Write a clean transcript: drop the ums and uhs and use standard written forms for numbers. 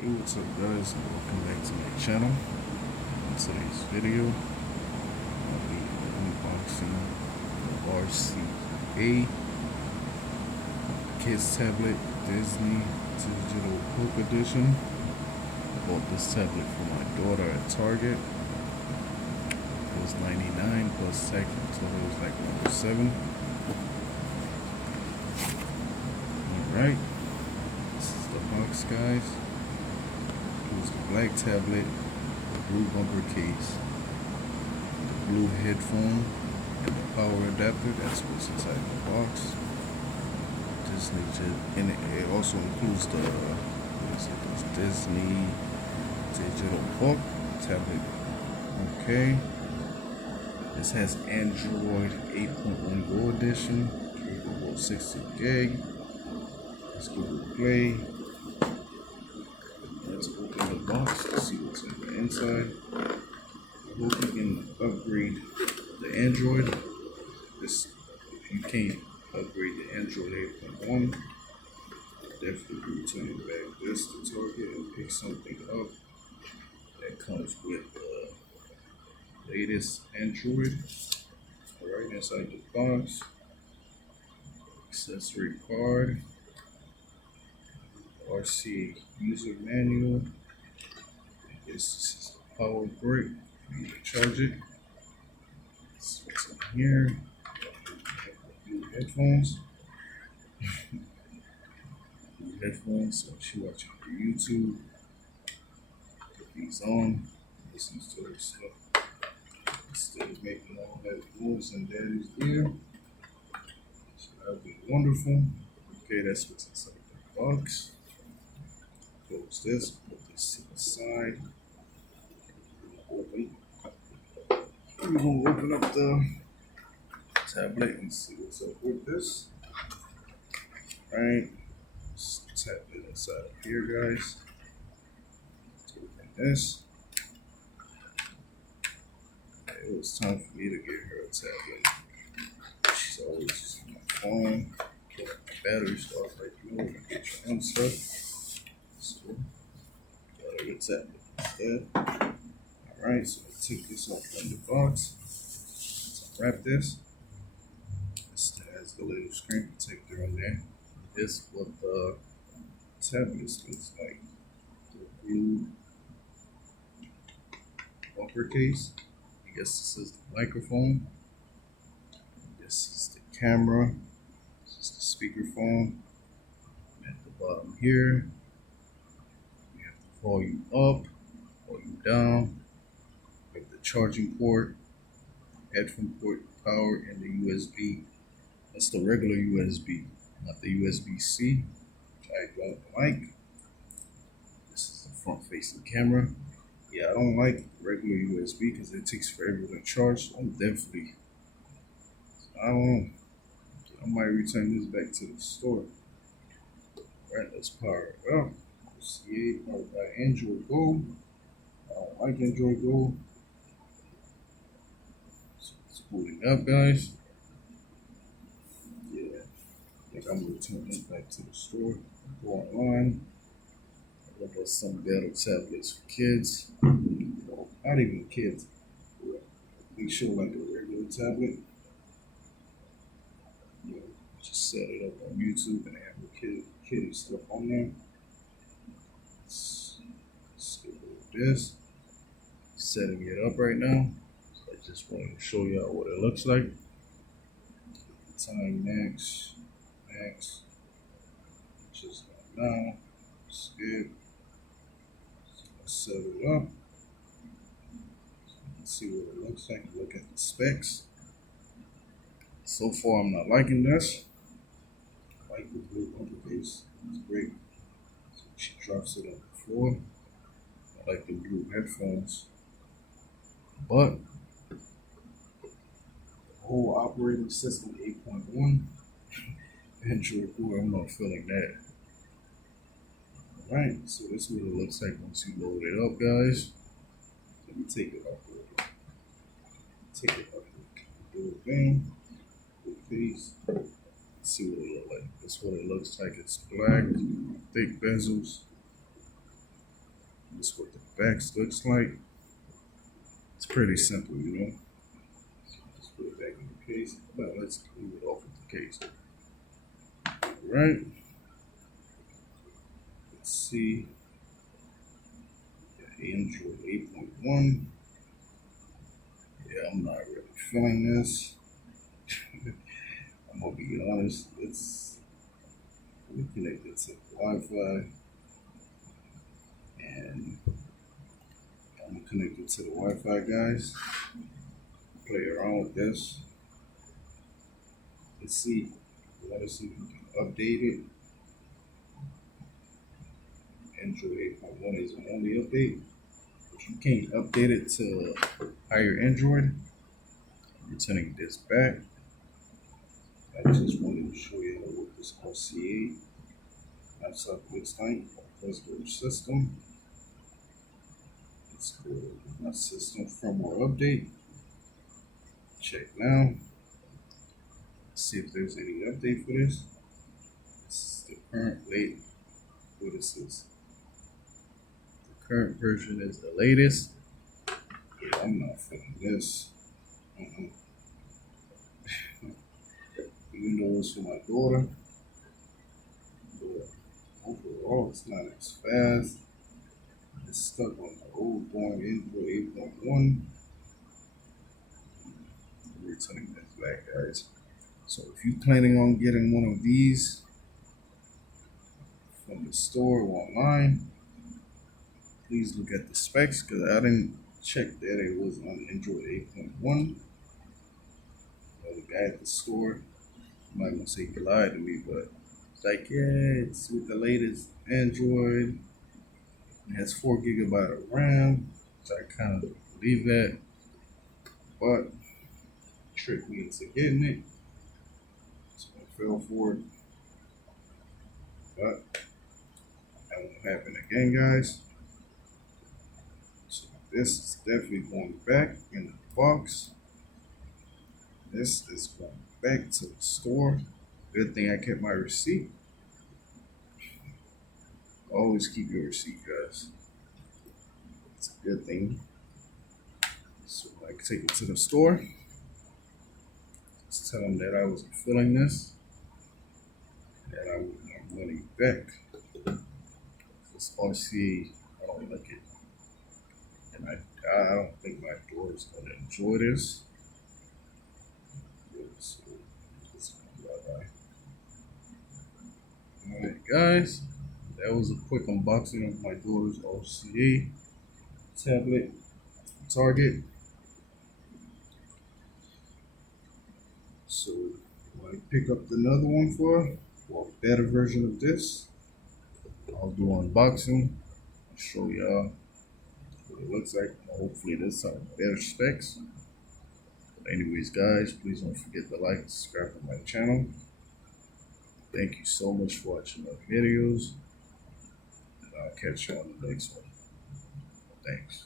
Hey, what's up guys, and welcome back to my channel. In today's video, I'll be unboxing the RCA Kids Tablet Disney Digital Book Edition. I bought this tablet for my daughter at Target. It was $99 plus tax, so it was like $107. Alright, this is the box, guys. It was the black tablet, the blue bumper case, the blue headphone, and the power adapter. That's what's inside the box. And it also includes the Disney Digital Book tablet. Okay. This has Android 8.1 Go edition, capable of 60 gig. Let's Google Play. Let's open the box to see what's on the inside. I hope you can upgrade the Android. If you can't upgrade the Android 8.1, definitely return back this to Target and pick something up that comes with the latest Android. Right inside the box, accessory card, RCA user manual. This is the power brick for you to charge it. This is what's in here. New headphones. New headphones, so if you're watching through YouTube, put these on, listen to their stuff. Instead of making all that noise in daddy's ear. So that would be wonderful. Okay, that's what's inside the box. Close this, put this to the side. We're gonna open up the tablet and see what's up with this. Alright, tablet inside of here, guys. Let's open this. It was time for me to get her a tablet. She's always using my phone. My battery's off, like, you know, you get your own stuff. So, got her a tablet instead. Alright, so I'll take this off from the box. So wrap this. This has the little screen protector on there. This is what the tablet looks like. The blue bumper case. I guess this is the microphone. This is the camera. This is the speakerphone. At the bottom here, you have the volume up, volume down. You have the charging port, headphone port, power, and the USB. That's the regular USB, not the USB-C, which I don't like. This is the front-facing camera. Yeah, I don't like regular USB because it takes forever to charge. So I'm definitely, I don't know. I might return this back to the store. Alright, let's power it up. RCA powered by Android Go. I don't like Android Go. So it's booting up, guys. Yeah, I think I'm gonna return this back to the store. Go online. Look at some better tablets for kids. Not even kids. They show like a regular tablet. You know, just set it up on YouTube and have the kiddie stuff on there. Let's get rid of this. Setting it up right now. So I just wanted to show y'all what it looks like. Time max, just now. Skip. Set it up. Let's see what it looks like. Look at the specs. So far, I'm not liking this. I like the blue bumper case. It's great. So she drops it on the floor. I like the blue headphones. But the whole operating system 8.1 Android Go, I'm not feeling that. Alright, so this is what it looks like once you load it up, guys. Let me take it off real quick. Take it off the little thing. Please. Let's see what it looks like. This is what it looks like. It's black, thick bezels. This is what the back looks like. It's pretty simple, you know. Just put it back in the case. Well, let's leave it off of the case. Alright. Let's see. Android 8.1. Yeah, I'm not really feeling this. I'm gonna be honest. It's connected to Wi-Fi, and I'm connected to the Wi-Fi, guys. Play around with this. Let's see. Let us see if we can update it. Android 8.1 is the only update. If you can't update it to higher Android, I'm returning this back. I just wanted to show you what this RCA laptop looks like. Let's go to system. Let's go to my system firmware update. Check now. See if there's any update for this. This is the current late. What is this? The current version is the latest. I'm not feeling this. Even though it's for my daughter, but overall it's not as fast. It's stuck on the old born Android 8.1. We're returning this back, guys. So if you're planning on getting one of these from the store or online, please look at the specs, because I didn't check that it was on Android 8.1. The guy at the store, I'm not gonna say he lied to me, but it's like, yeah, it's with the latest Android. It has 4 GB of RAM, so I kind of believe that, but tricked me into getting it. So I fell for it, but that won't happen again, guys. So this is definitely going back in the box. This is going back to the store. Good thing I kept my receipt. Always keep your receipt, guys. It's a good thing. So I can take it to the store. Just tell them that I wasn't feeling this, and I'm running back. This RCA, I don't like it, and I don't think my daughter's gonna enjoy this. So, alright, guys, that was a quick unboxing of my daughter's RCA tablet, Target. So when I pick up another one for her, or a better version of this, I'll do an unboxing. I'll show y'all what it looks like. Hopefully this has better specs. But anyways, guys, please don't forget to like and subscribe to my channel. Thank you so much for watching my videos, and I'll catch you on the next one. Thanks.